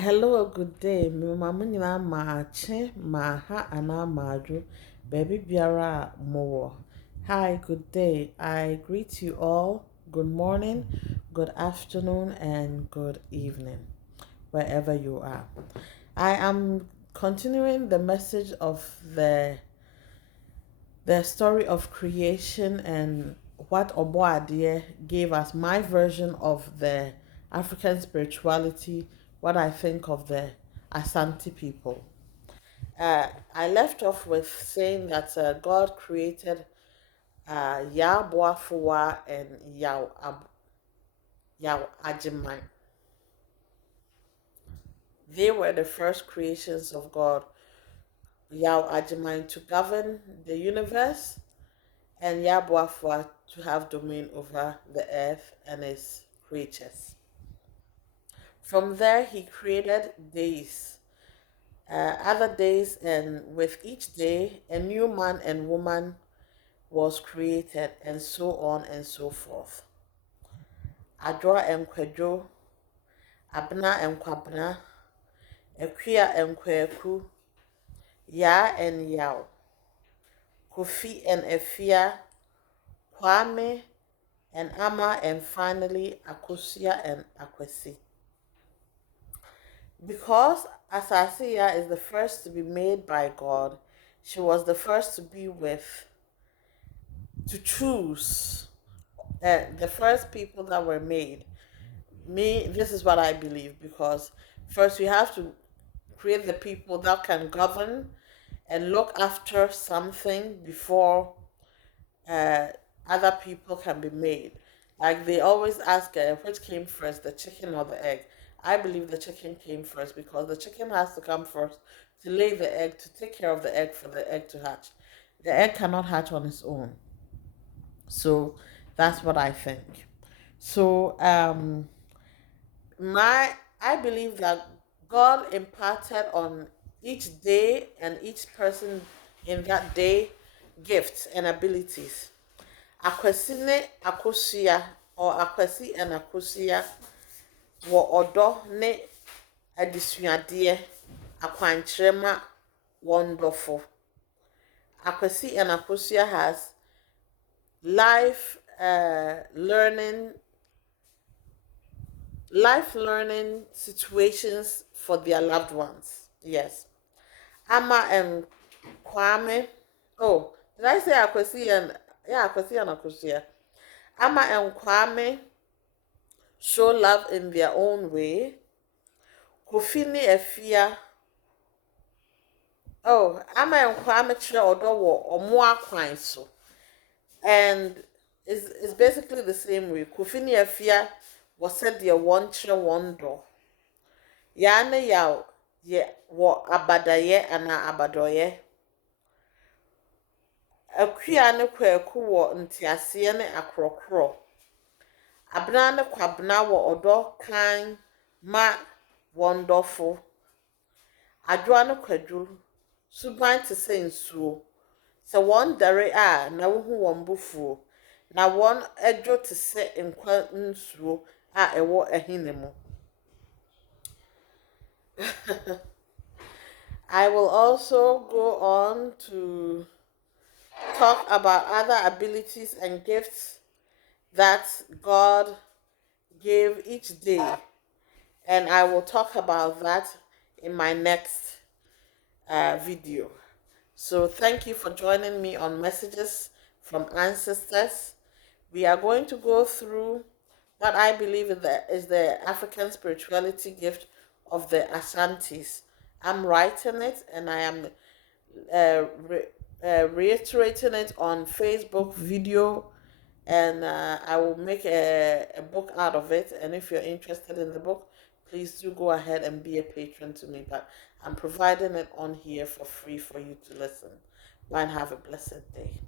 Hello, good day. Me mama nyina maache, maha ana madu, baby biara mo. Hi, good day. I greet you all. Good morning, good afternoon, and good evening, wherever you are. I am continuing the message of the story of creation and what Oboadie gave us, my version of the African spirituality, what I think of the Asante people. I left off with saying that God created Yah Boafuwa and Yao Ajimai. They were the first creations of God, Yao Ajimai to govern the universe and Yah Boafuwa to have domain over the earth and its creatures. From there, he created days, other days, and with each day, a new man and woman was created, and so on and so forth. Adwa and Kwadwo, Abna and Kwabna, Ekwia and Kwaku, Ya and Yao, Kofi and Efia, Kwame and Ama, and finally Akosia and Akwesi. Because Asasiya is the first to be made by God, she was the first to be with, to choose the first people that were made. Me, this is what I believe, because first we have to create the people that can govern and look after something before uh, other people can be made. Like they always ask, which came first, the chicken or the egg? I believe the chicken came first because the chicken has to come first to lay the egg, to take care of the egg for the egg to hatch. The egg cannot hatch on its own. So that's what I think. So my I believe that God imparted on each day and each person in that day gifts and abilities. Akwasi ne Akosia, or Akwasi and Akosia wɔ ɔdɔ ne adesuadeɛ akwankyerɛma wɔn dɔfo. Akwasi and Akosia has life learning situations for their loved ones. Yes. Ama and Kwame. Oh, did I say Akwasi and yeah, Akwasi and Akosia? Ama and Kwame show love in their own way. Kofi ne Efia. Oh, Ama and Kwame kyerɛ ɔdɔ wɔ ɔmo akwan so. And it's basically the same way. Kofi ne Efia was said deɛ wɔn kyerɛ wɔn dɔ. Ya ne yaw yɛ wɔ abadayɛ anaa abadɔyɛ. Akuya ne kwaku wɔ nteaseɛ ne akorɔkorɔ. Abena ne kwabena wɔ ɔdɔ kan ma wɔn dɔfo. Adwoa ne kwadwo suban te sɛ nsuo. Sɛ wɔn dare a na wohu wɔn bufuo. Na wɔn adwo te sɛ nkwa nsuo a ɛwɔ ahine mu. I will also go on to talk about other abilities and gifts that God gave each day. And I will talk about that in my next video. So thank you for joining me on Messages from Ancestors. We are going to go through what I believe is the African spirituality gift of the Asantes. I'm writing it and I am reiterating it on Facebook video, and I will make a book out of it. And if you're interested in the book, please do go ahead and be a patron to me. But I'm providing it on here for free for you to listen. Bye and have a blessed day.